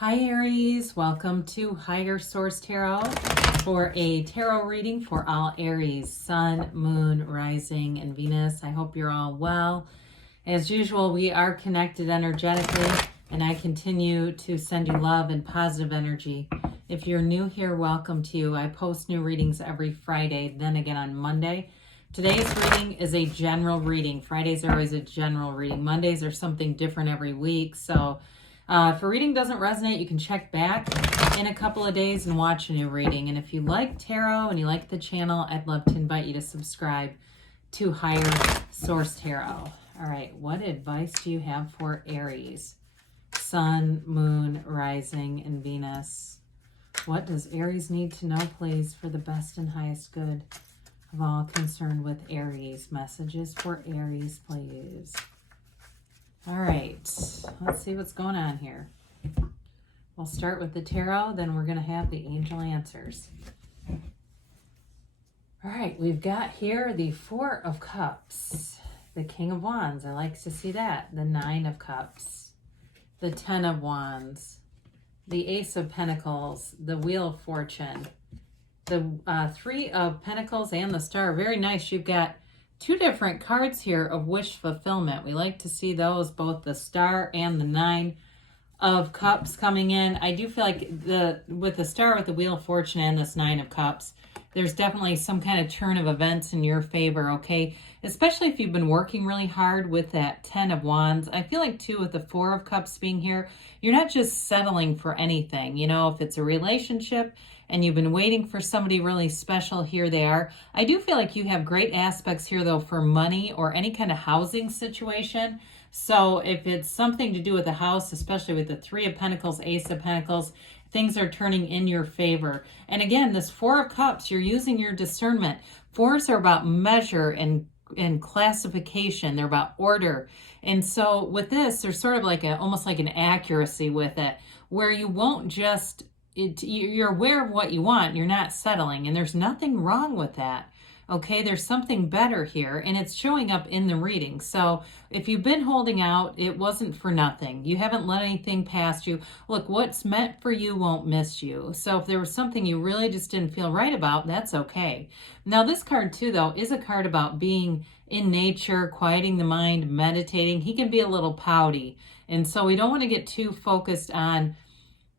Hi Aries, welcome to Higher Source Tarot for a tarot reading for all Aries, Sun, Moon, Rising, and Venus. I hope you're all well. As usual, we are connected energetically, and I continue to send you love and positive energy. If you're new here, welcome to you. I post new readings every Friday, then again on Monday. Today's reading is a general reading. Fridays are always a general reading. Mondays are something different every week, so if a reading doesn't resonate, you can check back in a couple of days and watch a new reading. And if you like tarot and you like the channel, I'd love to invite you to subscribe to Higher Source Tarot. All right, what advice do you have for Aries? Sun, Moon, Rising, and Venus. What does Aries need to know, please, for the best and highest good of all concerned with Aries? Messages for Aries, please. All right, let's see what's going on here. We'll start with the tarot, then we're going to have the angel answers. All right, we've got here the Four of Cups, the King of Wands. I like to see that. The Nine of Cups, the Ten of Wands, the Ace of Pentacles, the Wheel of Fortune, the Three of Pentacles, and the Star. Very nice. You've got two different cards here of wish fulfillment. We like to see those, both the Star and the Nine of Cups coming in. I do feel like with the Star, with the Wheel of Fortune and this Nine of Cups, there's definitely some kind of turn of events in your favor, okay? Especially if you've been working really hard with that Ten of Wands. I feel like, too, with the Four of Cups being here, you're not just settling for anything. You know, if it's a relationship and you've been waiting for somebody really special, here they are. I do feel like you have great aspects here, though, for money or any kind of housing situation. So if it's something to do with the house, especially with the Three of Pentacles, Ace of Pentacles, things are turning in your favor. And again, this Four of Cups, you're using your discernment. Fours are about measure and classification. They're about order. And so with this, there's sort of like almost like an accuracy with it, where you won't just, you're aware of what you want. You're not settling, and there's nothing wrong with that. Okay, there's something better here, and it's showing up in the reading. So if you've been holding out, it wasn't for nothing. You haven't let anything past you. Look, what's meant for you won't miss you. So if there was something you really just didn't feel right about, that's okay. Now this card too, though, is a card about being in nature, quieting the mind, meditating. He can be a little pouty, and so we don't want to get too focused on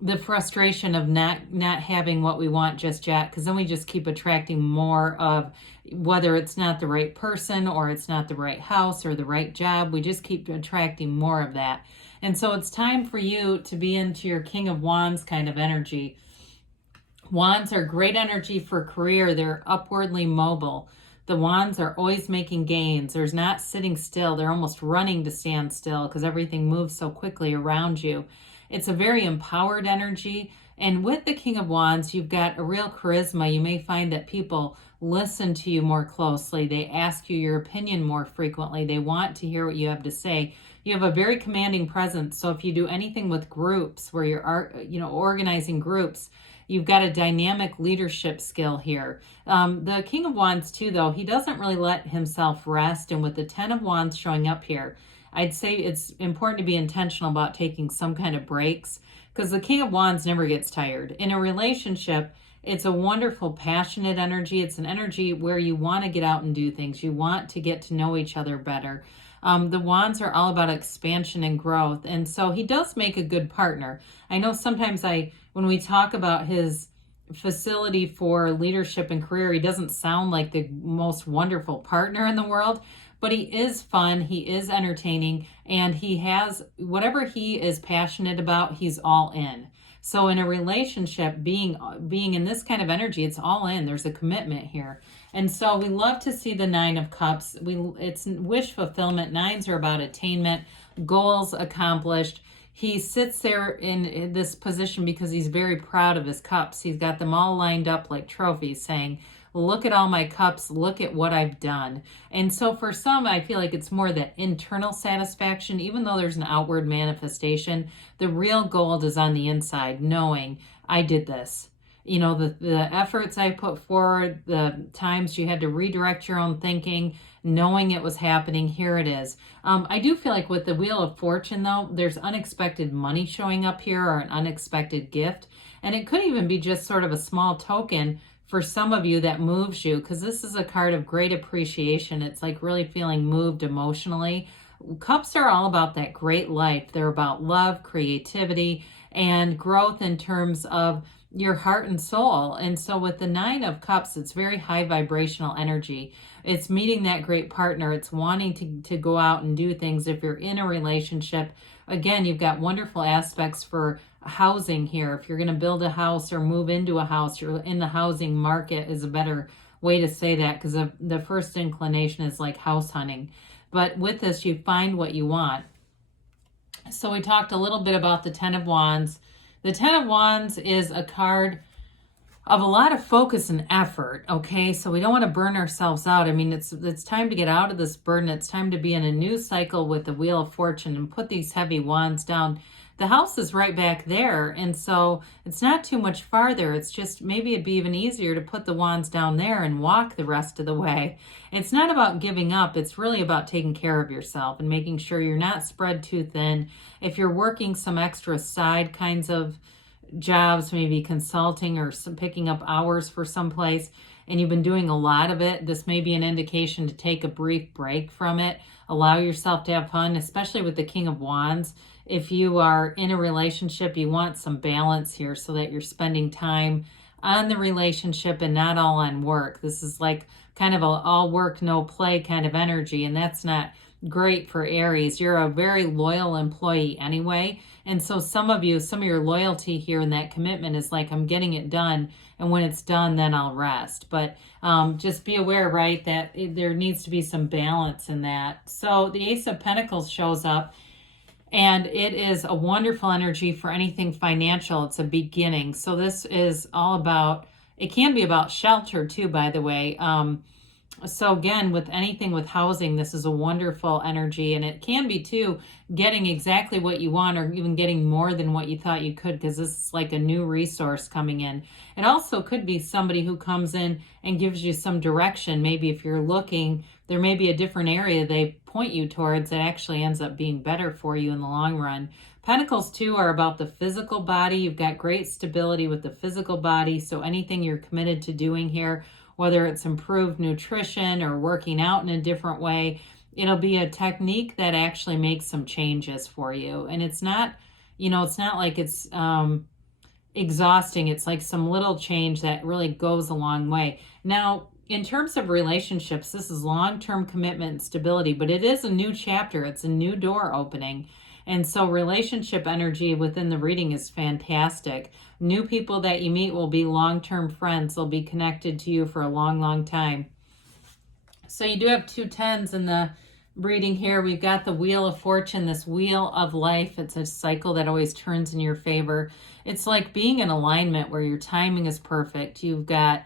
the frustration of not having what we want just yet, because then we just keep attracting more of, whether it's not the right person or it's not the right house or the right job, we just keep attracting more of that. And so it's time for you to be into your King of Wands kind of energy. Wands are great energy for career. They're upwardly mobile. The Wands are always making gains. There's not sitting still. They're almost running to stand still because everything moves so quickly around you. It's a very empowered energy. And with the King of Wands, you've got a real charisma. You may find that people listen to you more closely. They ask you your opinion more frequently. They want to hear what you have to say. You have a very commanding presence. So if you do anything with groups where you're organizing groups, you've got a dynamic leadership skill here. The King of Wands too, though, he doesn't really let himself rest. And with the Ten of Wands showing up here, I'd say it's important to be intentional about taking some kind of breaks, because the King of Wands never gets tired. In a relationship, it's a wonderful, passionate energy. It's an energy where you want to get out and do things. You want to get to know each other better. The Wands are all about expansion and growth. And so he does make a good partner. I know sometimes when we talk about his facility for leadership and career, he doesn't sound like the most wonderful partner in the world, but he is fun, he is entertaining, and he has whatever he is passionate about, he's all in. So in a relationship, being in this kind of energy, it's all in. There's a commitment here. And so we love to see the Nine of Cups. It's wish fulfillment. Nines are about attainment, goals accomplished. He sits there in this position because he's very proud of his cups. He's got them all lined up like trophies, saying, look at all my cups, look at what I've done. And so for some, I feel like it's more that internal satisfaction, even though there's an outward manifestation, the real gold is on the inside, knowing I did this. You know, the efforts I put forward, the times you had to redirect your own thinking, knowing it was happening. Here it is. I do feel like with the Wheel of Fortune, though, there's unexpected money showing up here or an unexpected gift. And it could even be just sort of a small token for some of you that moves you, because this is a card of great appreciation. It's like really feeling moved emotionally. Cups are all about that great life. They're about love, creativity, and growth in terms of your heart and soul. And so with the Nine of Cups, it's very high vibrational energy. It's meeting that great partner. It's wanting to go out and do things. If you're in a relationship, again, you've got wonderful aspects for housing here. If you're going to build a house or move into a house, you're in the housing market is a better way to say that, because the first inclination is like house hunting. But with this, you find what you want. So we talked a little bit about the Ten of Wands. The Ten of Wands is a card of a lot of focus and effort, okay? So we don't want to burn ourselves out. I mean, it's time to get out of this burden. It's time to be in a new cycle with the Wheel of Fortune and put these heavy wands down. The house is right back there, and so it's not too much farther. It's just maybe it'd be even easier to put the wands down there and walk the rest of the way. It's not about giving up. It's really about taking care of yourself and making sure you're not spread too thin. If you're working some extra side kinds of jobs, maybe consulting or some picking up hours for someplace, and you've been doing a lot of it, this may be an indication to take a brief break from it. Allow yourself to have fun, especially with the King of Wands. If you are in a relationship, you want some balance here so that you're spending time on the relationship and not all on work. This is like kind of a all work, no play kind of energy, and that's not great for Aries. You're a very loyal employee anyway, and so some of your loyalty here and that commitment is like, I'm getting it done, and when it's done, then I'll rest. But just be aware, right, that there needs to be some balance in that. So the Ace of Pentacles shows up, and it is a wonderful energy for anything financial. It's a beginning. So this is all about, it can be about shelter too, by the way. So again, with anything with housing, this is a wonderful energy, and it can be too getting exactly what you want or even getting more than what you thought you could, because this is like a new resource coming in. It also could be somebody who comes in and gives you some direction. Maybe if you're looking, there may be a different area they point you towards that actually ends up being better for you in the long run. Pentacles too are about the physical body. You've got great stability with the physical body, so anything you're committed to doing here, whether it's improved nutrition or working out in a different way, it'll be a technique that actually makes some changes for you. And it's not, it's not like it's exhausting. It's like some little change that really goes a long way. Now, in terms of relationships, this is long-term commitment and stability, but it is a new chapter. It's a new door opening. And so relationship energy within the reading is fantastic. New people that you meet will be long-term friends. They'll be connected to you for a long, long time. So you do have 2 tens in the reading here. We've got the Wheel of Fortune, this wheel of life. It's a cycle that always turns in your favor. It's like being in alignment where your timing is perfect. You've got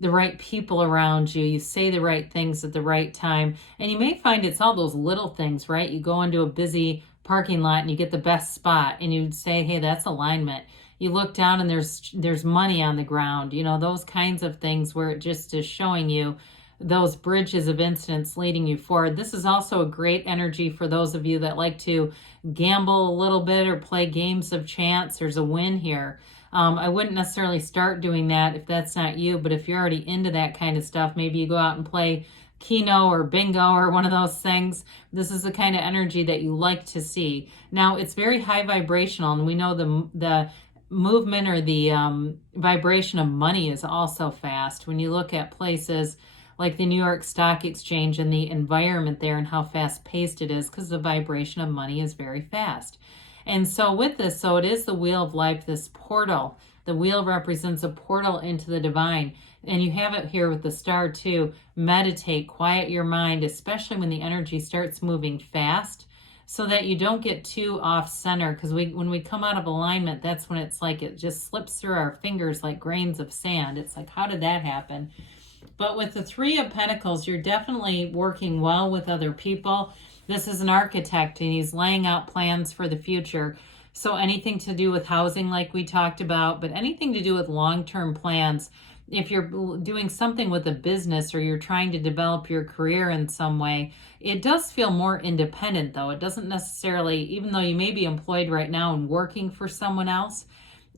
the right people around you. You say the right things at the right time. And you may find it's all those little things, right? You go into a busy parking lot and you get the best spot and you say, hey, that's alignment. You look down and there's money on the ground, those kinds of things where it just is showing you those bridges of incidents leading you forward. This is also a great energy for those of you that like to gamble a little bit or play games of chance. There's a win here. I wouldn't necessarily start doing that if that's not you, but if you're already into that kind of stuff, maybe you go out and play Keno or bingo or one of those things. This is the kind of energy that you like to see. Now, it's very high vibrational, and we know the movement or the vibration of money is also fast. When you look at places like the New York Stock Exchange and the environment there and how fast-paced it is, because the vibration of money is very fast. And so with this, so it is the Wheel of Life, this portal. The wheel represents a portal into the divine. And you have it here with the star too. Meditate, quiet your mind, especially when the energy starts moving fast, so that you don't get too off center. Because when we come out of alignment, that's when it's like it just slips through our fingers like grains of sand. It's like, how did that happen? But with the 3 of Pentacles, you're definitely working well with other people. This is an architect, and he's laying out plans for the future. So anything to do with housing, like we talked about, but anything to do with long-term plans, if you're doing something with a business or you're trying to develop your career in some way, it does feel more independent though. It doesn't necessarily, even though you may be employed right now and working for someone else,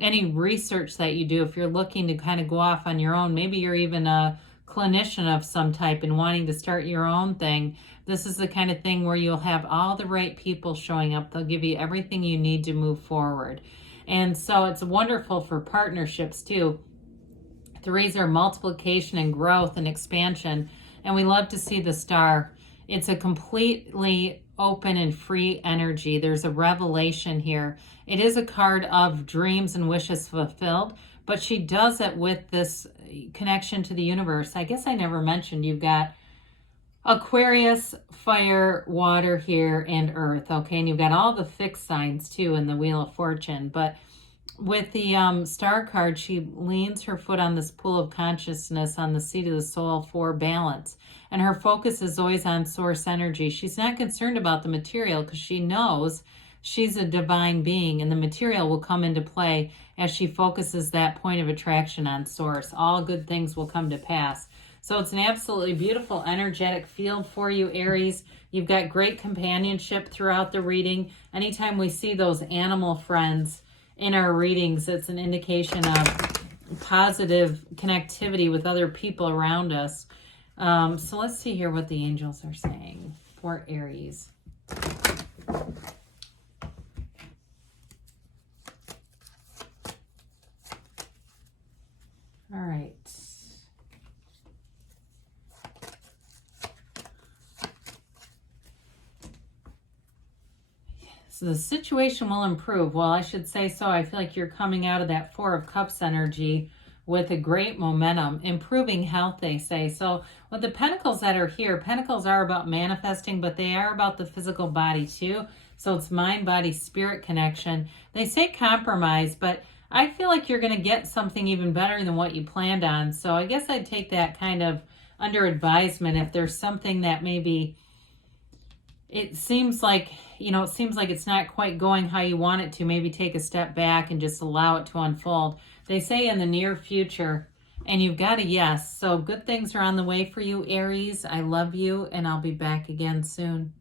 any research that you do, if you're looking to kind of go off on your own, maybe you're even a clinician of some type and wanting to start your own thing, this is the kind of thing where you'll have all the right people showing up. They'll give you everything you need to move forward. And so it's wonderful for partnerships too. Threes are multiplication and growth and expansion. And we love to see the star. It's a completely open and free energy. There's a revelation here. It is a card of dreams and wishes fulfilled, but she does it with this connection to the universe. I guess I never mentioned you've got Aquarius, fire, water here, and earth. Okay, and you've got all the fixed signs too in the Wheel of Fortune. But with the star card, she leans her foot on this pool of consciousness on the seat of the soul for balance. And her focus is always on source energy. She's not concerned about the material because she knows she's a divine being, and the material will come into play as she focuses that point of attraction on source. All good things will come to pass. So it's an absolutely beautiful energetic field for you, Aries. You've got great companionship throughout the reading. Anytime we see those animal friends in our readings, it's an indication of positive connectivity with other people around us. So let's see here what the angels are saying for Aries. All right. So the situation will improve. Well, I should say so. I feel like you're coming out of that Four of Cups energy with a great momentum. Improving health, they say. So with the pentacles that are here, pentacles are about manifesting, but they are about the physical body too. So it's mind, body, spirit connection. They say compromise, but I feel like you're going to get something even better than what you planned on. So I guess I'd take that kind of under advisement if there's something that maybe it seems like, it's not quite going how you want it to. Maybe take a step back and just allow it to unfold. They say in the near future, and you've got a yes. So good things are on the way for you, Aries. I love you, and I'll be back again soon.